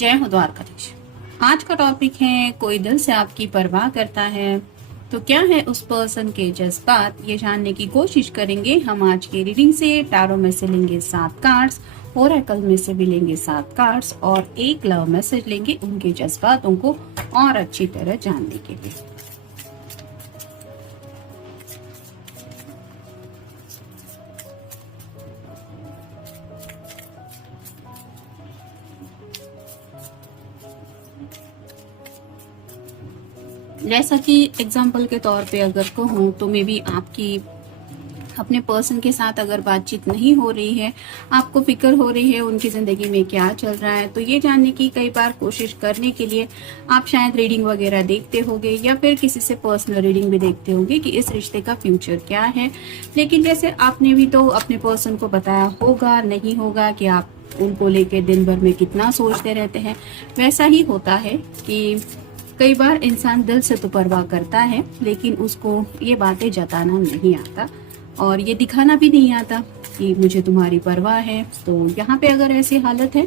जय हो द्वारकाधीश। आज का टॉपिक है कोई दिल से आपकी परवाह करता है तो क्या है उस पर्सन के जज्बात, ये जानने की कोशिश करेंगे हम आज की रीडिंग से। टारो में से लेंगे 7 कार्ड्स, ओरेकल में से भी लेंगे 7 कार्ड्स और एक लव मैसेज लेंगे उनके जज्बातों को और अच्छी तरह जानने के लिए। जैसा कि एग्जाम्पल के तौर पे अगर कहूँ तो मे बी आपकी अपने पर्सन के साथ अगर बातचीत नहीं हो रही है, आपको फिक्र हो रही है उनकी जिंदगी में क्या चल रहा है, तो ये जानने की कई बार कोशिश करने के लिए आप शायद रीडिंग वगैरह देखते होंगे या फिर किसी से पर्सनल रीडिंग भी देखते होंगे कि इस रिश्ते का फ्यूचर क्या है। लेकिन जैसे आपने भी तो अपने पर्सन को बताया होगा नहीं होगा कि आप उनको लेके दिन भर में कितना सोचते रहते हैं, वैसा ही होता है कि कई बार इंसान दिल से तो परवाह करता है लेकिन उसको ये बातें जताना नहीं आता और ये दिखाना भी नहीं आता कि मुझे तुम्हारी परवाह है। तो यहाँ पे अगर ऐसी हालत है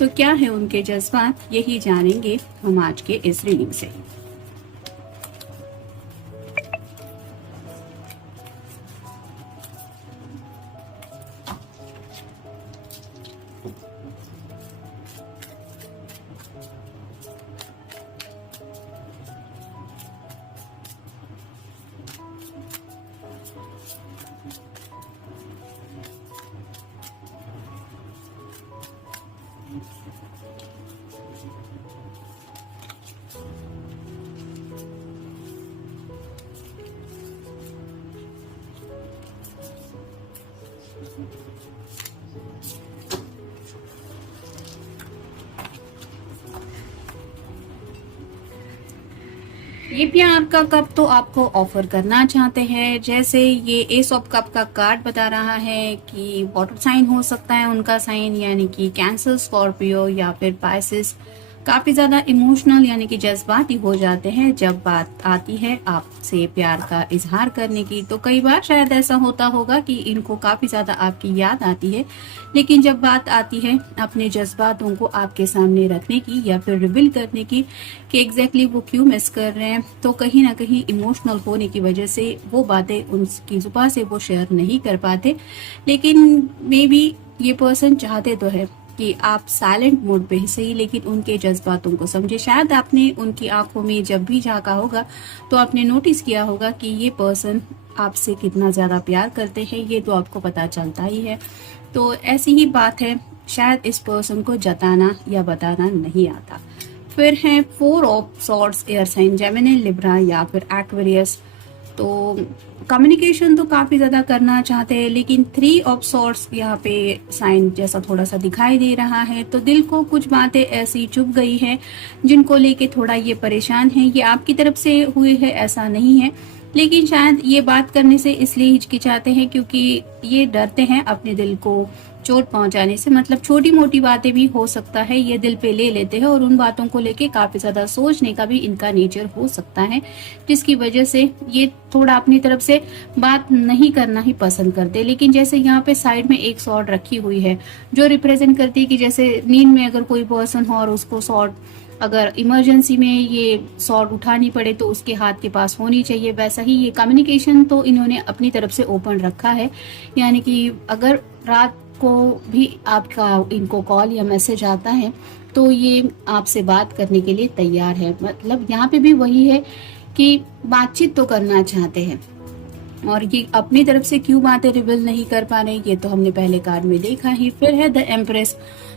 तो क्या है उनके जज्बात, यही जानेंगे हम आज के इस रीडिंग से। ये प्यार का कप तो आपको ऑफर करना चाहते हैं। जैसे ये एस ऑफ कप का कार्ड बता रहा है कि वाटर साइन हो सकता है उनका साइन, यानी कि कैंसर, स्कॉर्पियो या फिर पाइसिस। काफी ज्यादा इमोशनल यानी कि जज्बाती हो जाते हैं जब बात आती है आपसे प्यार का इजहार करने की। तो कई बार शायद ऐसा होता होगा कि इनको काफी ज्यादा आपकी याद आती है, लेकिन जब बात आती है अपने जज्बातों को आपके सामने रखने की या फिर रिवील करने की कि एग्जैक्टली वो क्यों मिस कर रहे हैं, तो कहीं ना कहीं इमोशनल होने की वजह से वो बातें उनकी जुबान से वो शेयर नहीं कर पाते। लेकिन मे बी ये पर्सन चाहते तो है कि आप साइलेंट मोड पे ही सही लेकिन उनके जज्बातों को समझे। शायद आपने उनकी आंखों में जब भी झांका होगा तो आपने नोटिस किया होगा कि ये पर्सन आपसे कितना ज्यादा प्यार करते हैं, ये तो आपको पता चलता ही है। तो ऐसी ही बात है, शायद इस पर्सन को जताना या बताना नहीं आता। फिर है 4 of swords, air sign Gemini, Libra या फिर एक्वेरियस। तो कम्युनिकेशन तो काफी ज्यादा करना चाहते हैं लेकिन 3 ऑफ सॉर्ड्स यहाँ पे साइन जैसा थोड़ा सा दिखाई दे रहा है। तो दिल को कुछ बातें ऐसी चुभ गई है जिनको लेके थोड़ा ये परेशान है। ये आपकी तरफ से हुई है ऐसा नहीं है, लेकिन शायद ये बात करने से इसलिए हिचकिचाते हैं क्योंकि ये डरते हैं अपने दिल को चोट पहुंचाने से। मतलब छोटी मोटी बातें भी हो सकता है ये दिल पे ले लेते हैं और उन बातों को लेके काफी ज्यादा सोचने का भी इनका नेचर हो सकता है, जिसकी वजह से ये थोड़ा अपनी तरफ से बात नहीं करना ही पसंद करते। लेकिन जैसे यहाँ पे साइड में एक सॉर्ड रखी हुई है जो रिप्रेजेंट करती है कि जैसे नींद में अगर कोई पर्सन हो और उसको सॉर्ड अगर इमरजेंसी में ये सॉर्ड उठानी पड़े तो उसके हाथ के पास होनी चाहिए, वैसा ही ये कम्युनिकेशन तो इन्होंने अपनी तरफ से ओपन रखा है। यानी कि अगर रात को भी आपका इनको कॉल या मैसेज आता है तो ये आपसे बात करने के लिए तैयार है। मतलब यहाँ पे भी वही है कि बातचीत तो करना चाहते हैं और ये अपनी तरफ से क्यों बातें रिवील नहीं कर पा रहे, ये तो हमने पहले कार्ड में देखा ही। फिर है द एम्प्रेस।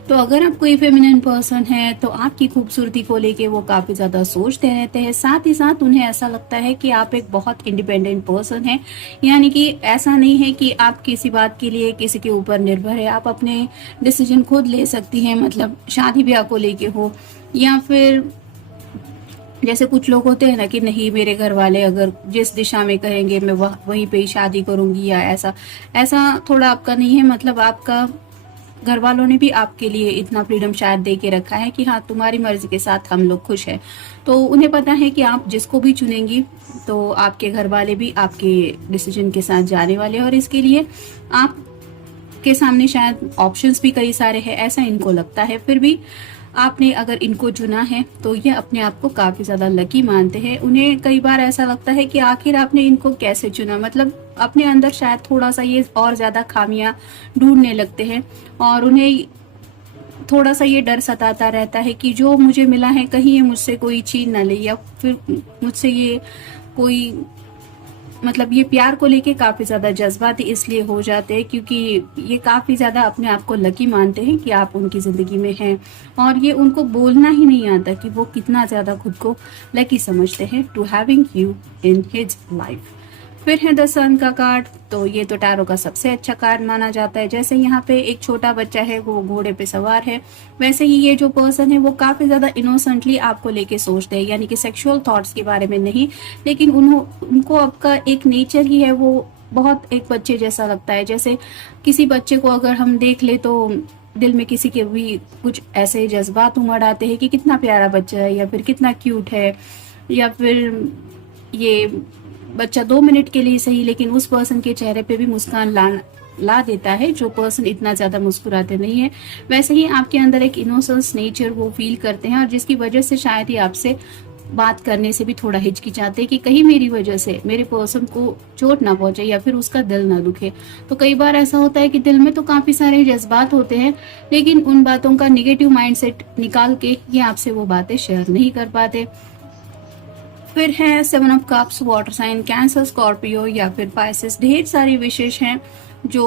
तो अगर आप कोई फेमिनिन पर्सन है तो आपकी खूबसूरती को लेके वो काफी ज्यादा सोचते रहते हैं। साथ ही साथ उन्हें ऐसा लगता है कि आप एक बहुत इंडिपेंडेंट पर्सन है, यानी कि ऐसा नहीं है कि आप किसी बात के लिए किसी के ऊपर निर्भर है, आप अपने डिसीजन खुद ले सकती हैं। मतलब शादी ब्याह को लेके हो या फिर जैसे कुछ लोग होते हैं ना कि नहीं मेरे घर वाले अगर जिस दिशा में कहेंगे मैं वहीं पे ही शादी करूंगी, या ऐसा ऐसा थोड़ा आपका नहीं है। मतलब आपका घर वालों ने भी आपके लिए इतना फ्रीडम शायद दे के रखा है कि हाँ तुम्हारी मर्जी के साथ हम लोग खुश हैं। तो उन्हें पता है कि आप जिसको भी चुनेंगी तो आपके घर वाले भी आपके डिसीजन के साथ जाने वाले हैं और इसके लिए आप के सामने शायद ऑप्शंस भी कई सारे हैं, ऐसा इनको लगता है। फिर भी आपने अगर इनको चुना है तो ये अपने आप को काफी ज्यादा लकी मानते हैं। उन्हें कई बार ऐसा लगता है कि आखिर आपने इनको कैसे चुना, मतलब अपने अंदर शायद थोड़ा सा ये और ज्यादा खामियां ढूंढने लगते हैं और उन्हें थोड़ा सा ये डर सताता रहता है कि जो मुझे मिला है कहीं ये मुझसे कोई छीन ना ले, या फिर मुझसे ये कोई, मतलब ये प्यार को लेके काफी ज्यादा जज्बाती इसलिए हो जाते हैं क्योंकि ये काफी ज्यादा अपने आप को लकी मानते हैं कि आप उनकी जिंदगी में हैं, और ये उनको बोलना ही नहीं आता कि वो कितना ज्यादा खुद को लकी समझते हैं to having you in his life. फिर है द सन का कार्ड, तो ये तो टैरो का सबसे अच्छा कार्ड माना जाता है। जैसे यहाँ पे एक छोटा बच्चा है वो घोड़े पे सवार है, वैसे ही ये जो पर्सन है वो काफी ज्यादा इनोसेंटली आपको लेके सोचते हैं, यानी कि सेक्सुअल थॉट्स के बारे में नहीं, लेकिन उनको आपका एक नेचर ही है, वो बहुत एक बच्चे जैसा लगता है। जैसे किसी बच्चे को अगर हम देख ले तो दिल में किसी के भी कुछ ऐसे जज्बात उमड़ आते हैं कि कितना प्यारा बच्चा है, या फिर कितना क्यूट है, या फिर ये बच्चा 2 मिनट के लिए सही लेकिन उस पर्सन के चेहरे पे भी मुस्कान ला देता है जो पर्सन इतना ज्यादा मुस्कुराते नहीं है। वैसे ही आपके अंदर एक इनोसेंस नेचर वो फील करते हैं, और जिसकी वजह से शायद ही आपसे बात करने से भी थोड़ा हिचकिचाते हैं कि कहीं मेरी वजह से मेरे पर्सन को चोट ना पहुंचे या फिर उसका दिल ना दुखे। तो कई बार ऐसा होता है कि दिल में तो काफी सारे जज्बात होते हैं, लेकिन उन बातों का निगेटिव माइंडसेट निकाल के ये आपसे वो बातें शेयर नहीं कर पाते। फिर है 7 of cups, water sign, Cancer, Scorpio या फिर पाइसेस। ढेर सारी विशेष हैं जो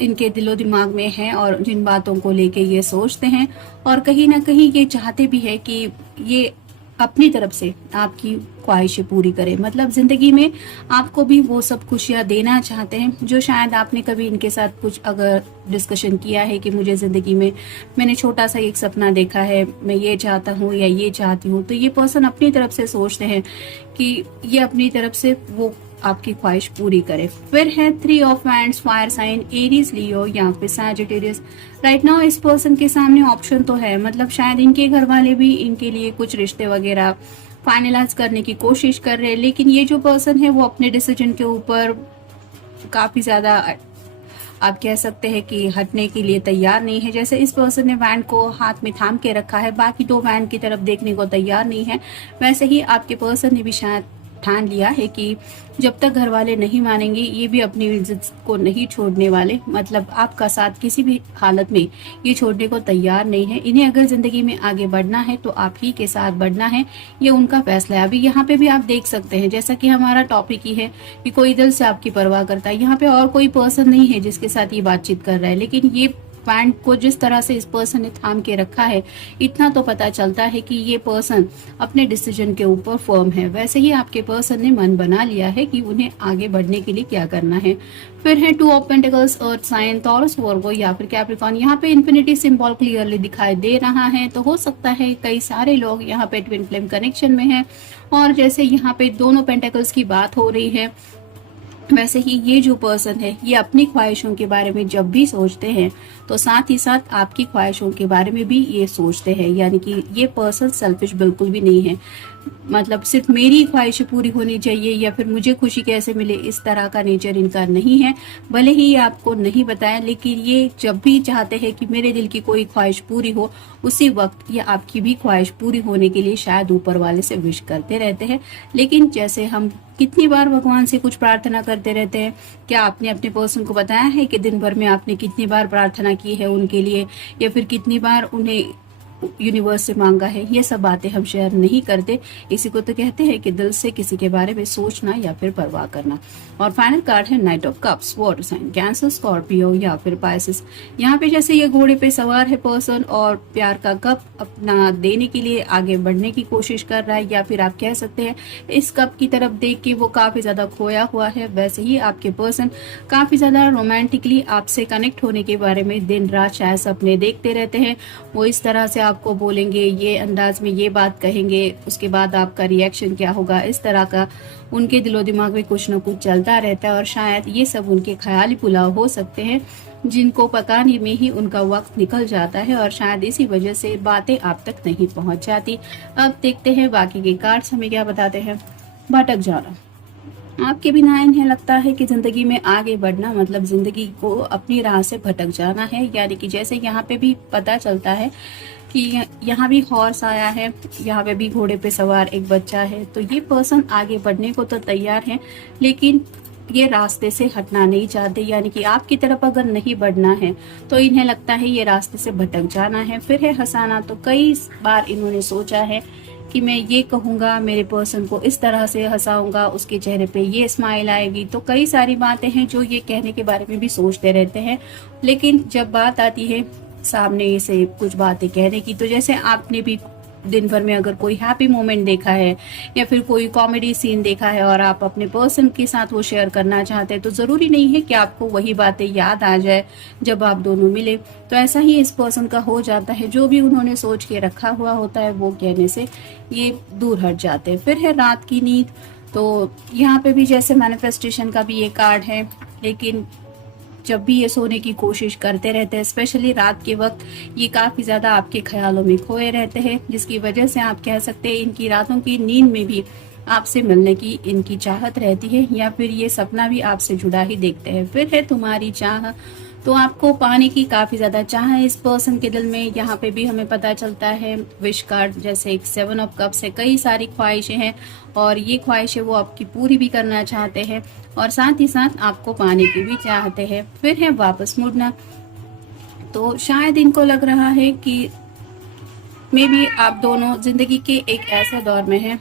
इनके दिलो दिमाग में है और जिन बातों को लेके ये सोचते हैं, और कहीं ना कहीं ये चाहते भी है कि ये अपनी तरफ से आपकी ख्वाहिशें पूरी करे, मतलब जिंदगी में आपको भी वो सब खुशियां देना चाहते हैं जो शायद आपने कभी इनके साथ कुछ अगर डिस्कशन किया है कि मुझे जिंदगी में मैंने छोटा सा एक सपना देखा है, मैं ये चाहता हूँ या ये चाहती हूँ, तो ये पर्सन अपनी तरफ से सोचते हैं कि ये अपनी तरफ से वो आपकी ख्वाहिश पूरी करे। फिर है 3 of wands, fire sign, Aries, Leo या फिर सैजिटेरियस। राइट नाउ इस पर्सन के सामने ऑप्शन तो है, मतलब शायद इनके घर वाले भी इनके लिए कुछ रिश्ते वगैरह फाइनलाइज करने की कोशिश कर रहे हैं, लेकिन ये जो पर्सन है वो अपने डिसीजन के ऊपर काफी ज्यादा आप कह सकते हैं कि हटने के लिए तैयार नहीं है। जैसे इस पर्सन ने वैंड को हाथ में थाम के रखा है, बाकी 2 वैंड की तरफ देखने को तैयार नहीं है, वैसे ही आपके पर्सन ने भी शायद ठान लिया है कि जब तक घर वाले नहीं मानेंगे ये भी अपनी जिद को नहीं छोड़ने वाले, मतलब आपका साथ किसी भी हालत में ये छोड़ने को तैयार नहीं है। इन्हें अगर जिंदगी में आगे बढ़ना है तो आप ही के साथ बढ़ना है, ये उनका फैसला है। अभी यहाँ पे भी आप देख सकते हैं जैसा कि हमारा टॉपिक ही है कि कोई दिल से आपकी परवाह करता है, यहाँ पे और कोई पर्सन नहीं है जिसके साथ ये बातचीत कर रहा है, लेकिन ये पैंट को जिस तरह से इस पर्सन ने थाम के रखा है, इतना तो पता चलता है कि ये पर्सन अपने डिसीजन के ऊपर फर्म है। वैसे ही आपके पर्सन ने मन बना लिया है कि उन्हें आगे बढ़ने के लिए क्या करना है। फिर है 2 of pentacles, earth sign, Taurus, Virgo या फिर कैप्रिकॉर्न। यहाँ पे इन्फिनिटी सिंबल क्लियरली दिखाई दे रहा है, तो हो सकता है कई सारे लोग यहाँ पे ट्विन फ्लेम कनेक्शन में हैं, और जैसे यहाँ पे दोनों पेंटिकल्स की बात हो रही है, वैसे ही ये जो पर्सन है ये अपनी ख्वाहिशों के बारे में जब भी सोचते हैं तो साथ ही साथ आपकी ख्वाहिशों के बारे में भी ये सोचते हैं, यानी कि ये पर्सन सेल्फिश बिल्कुल भी नहीं है, मतलब सिर्फ मेरी ख्वाहिशें पूरी होनी चाहिए या फिर मुझे खुशी कैसे मिले, इस तरह का नेचर इनका नहीं है। भले ही ये आपको नहीं बताया, लेकिन ये जब भी चाहते हैं कि मेरे दिल की कोई ख्वाहिश पूरी हो, उसी वक्त ये आपकी भी ख्वाहिश पूरी होने के लिए शायद ऊपर वाले से विश करते रहते हैं। लेकिन जैसे हम कितनी बार भगवान से कुछ प्रार्थना करते रहते हैं, क्या आपने अपने पर्सन को बताया है कि दिन भर में आपने कितनी बार प्रार्थना की है उनके लिए, या फिर कितनी बार उन्हें यूनिवर्स से मांगा है? ये सब बातें हम शेयर नहीं करते, इसी को तो कहते हैं कि दिल से किसी के बारे में सोचना या फिर परवाह करना। और फाइनल कार्ड है knight of cups, water sign, Cancer, Scorpio या फिर पाइसेस। यहाँ पे जैसे ये घोड़े पे सवार है पर्सन और प्यार का कप अपना देने के लिए आगे बढ़ने की कोशिश कर रहा है, या फिर आप कह सकते हैं इस कप की तरफ देख के वो काफी ज्यादा खोया हुआ है। वैसे ही आपके पर्सन काफी ज्यादा रोमांटिकली आपसे कनेक्ट होने के बारे में दिन रात शायद सपने देखते रहते हैं। वो इस तरह से आपको बोलेंगे, ये अंदाज में ये बात कहेंगे, उसके बाद आपका रिएक्शन क्या होगा, इस तरह का उनके दिलो दिमाग में कुछ न कुछ चलता रहता है। और शायद ये सब उनके ख्याली पुलाव हो सकते हैं जिनको पकाने में ही उनका वक्त निकल जाता है, और शायद इसी वजह से बातें आप तक नहीं पहुंच जाती। अब देखते हैं बाकी के कार्ड्स हमें क्या बताते हैं। भटक जाना, आपके बिना इन्हें लगता है कि जिंदगी में आगे बढ़ना मतलब जिंदगी को अपनी राह से भटक जाना है, यानी कि जैसे यहाँ पे भी पता चलता है कि यहाँ भी हॉर्स आया है, यहाँ पे भी घोड़े पे सवार एक बच्चा है। तो ये पर्सन आगे बढ़ने को तो तैयार है, लेकिन ये रास्ते से हटना नहीं चाहते, यानी कि आपकी तरफ अगर नहीं बढ़ना है तो इन्हें लगता है ये रास्ते से भटक जाना है। फिर है हंसाना, तो कई बार इन्होंने सोचा है कि मैं ये कहूँगा, मेरे पर्सन को इस तरह से हंसाऊंगा, उसके चेहरे पे ये स्माइल आएगी। तो कई सारी बातें हैं जो ये कहने के बारे में भी सोचते रहते हैं, लेकिन जब बात आती है सामने से कुछ बातें कहने की, तो जैसे आपने भी दिन भर में अगर कोई हैप्पी मोमेंट देखा है या फिर कोई कॉमेडी सीन देखा है और आप अपने पर्सन के साथ वो शेयर करना चाहते हैं, तो ज़रूरी नहीं है कि आपको वही बातें याद आ जाए जब आप दोनों मिले। तो ऐसा ही इस पर्सन का हो जाता है, जो भी उन्होंने सोच के रखा हुआ होता है वो कहने से ये दूर हट जाते हैं। फिर है रात की नींद, तो यहाँ पे भी जैसे मैनिफेस्टेशन का भी ये कार्ड है, लेकिन जब भी ये सोने की कोशिश करते रहते हैं, स्पेशली रात के वक्त, ये काफ़ी ज़्यादा आपके ख्यालों में खोए रहते हैं, जिसकी वजह से आप कह सकते हैं इनकी रातों की नींद में भी आपसे मिलने की इनकी चाहत रहती है, या फिर ये सपना भी आपसे जुड़ा ही देखते हैं। फिर है तुम्हारी चाह, तो आपको पाने की काफ़ी ज़्यादा चाह है इस पर्सन के दिल में। यहाँ पे भी हमें पता चलता है विश कार्ड जैसे एक 7 ऑफ कप्स है, कई सारी ख्वाहिशें हैं और ये ख्वाहिशें वो आपकी पूरी भी करना चाहते हैं और साथ ही साथ आपको पाने की भी चाहते हैं। फिर है वापस मुड़ना, तो शायद इनको लग रहा है कि मे बी आप दोनों जिंदगी के एक ऐसे दौर में हैं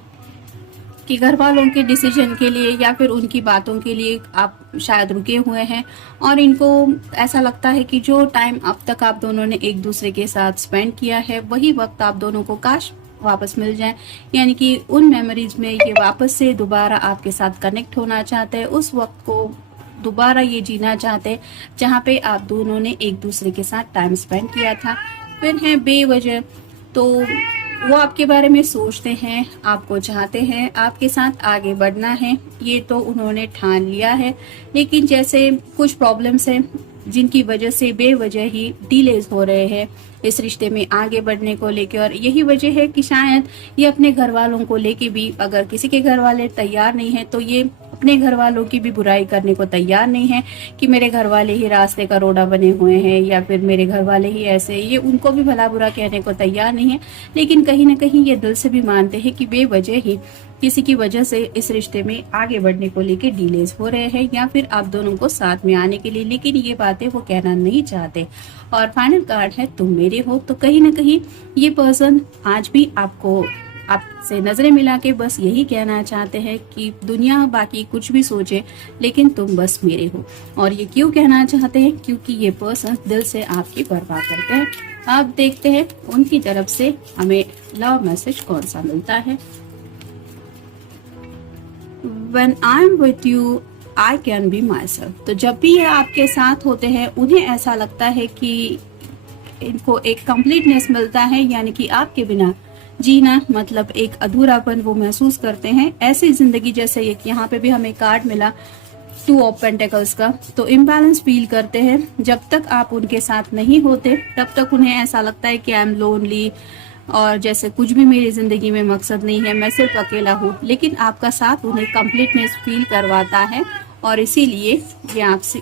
कि घर वालों के डिसीजन के लिए या फिर उनकी बातों के लिए आप शायद रुके हुए हैं, और इनको ऐसा लगता है कि जो टाइम अब तक आप दोनों ने एक दूसरे के साथ स्पेंड किया है, वही वक्त आप दोनों को काश वापस मिल जाए, यानी कि उन मेमोरीज में ये वापस से दोबारा आपके साथ कनेक्ट होना चाहते हैं, उस वक्त को दोबारा ये जीना चाहते हैं जहाँ पे आप दोनों ने एक दूसरे के साथ टाइम स्पेंड किया था। फिर है बेवजह, तो वो आपके बारे में सोचते हैं, आपको चाहते हैं, आपके साथ आगे बढ़ना है, ये तो उन्होंने ठान लिया है, लेकिन जैसे कुछ प्रॉब्लम्स हैं जिनकी वजह से बेवजह ही डिलेज हो रहे हैं इस रिश्ते में आगे बढ़ने को लेकर। और यही वजह है कि शायद ये अपने घर वालों को लेके भी, अगर किसी के घर वाले तैयार नहीं है तो ये अपने घर वालों की भी बुराई करने को तैयार नहीं है कि मेरे घर वाले ही रास्ते का रोड़ा बने हुए हैं या फिर मेरे घर वाले ही ऐसे, ये उनको भी भला बुरा कहने को तैयार नहीं है, लेकिन कहीं ना कहीं ये दिल से भी मानते हैं कि बेवजह ही किसी की वजह से इस रिश्ते में आगे बढ़ने को लेके डिलेज हो रहे हैं या फिर आप दोनों को साथ में आने के लिए, लेकिन ये बातें वो कहना नहीं चाहते। और फाइनल कार्ड है तुम मेरे हो, तो कहीं ना कहीं ये पर्सन आज भी आपसे नजरें मिला के बस यही कहना चाहते हैं कि दुनिया बाकी कुछ भी सोचे, लेकिन तुम बस मेरे हो। और ये क्यों कहना चाहते हैं? क्योंकि ये पर्सन दिल से आपकी परवाह करते हैं। आप देखते हैं उनकी तरफ से हमें लव मैसेज कौन सा मिलता है। When I'm with you, I can be myself। तो जब भी ये आपके साथ होते हैं उन्हें ऐसा लगता है कि इनको एक कंप्लीटनेस मिलता है, यानी कि आपके बिना जीना मतलब एक अधूरापन वो महसूस करते हैं। ऐसी जिंदगी जैसे एक यहाँ पे भी हमें कार्ड मिला 2 ऑफ पेंटिकल्स का, तो इम्बैलेंस फील करते हैं। जब तक आप उनके साथ नहीं होते तब तक उन्हें ऐसा लगता है कि आई एम लोनली, और जैसे कुछ भी मेरी जिंदगी में मकसद नहीं है, मैं सिर्फ अकेला हूँ। लेकिन आपका साथ उन्हें कंप्लीटनेस फील करवाता है और इसीलिए ये आपसे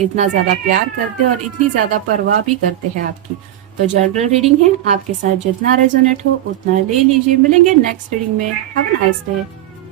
इतना ज़्यादा प्यार करते हैं और इतनी ज़्यादा परवाह भी करते हैं आपकी। तो जनरल रीडिंग है, आपके साथ जितना रेजोनेट हो उतना ले लीजिए। मिलेंगे नेक्स्ट रीडिंग में। Have a nice day.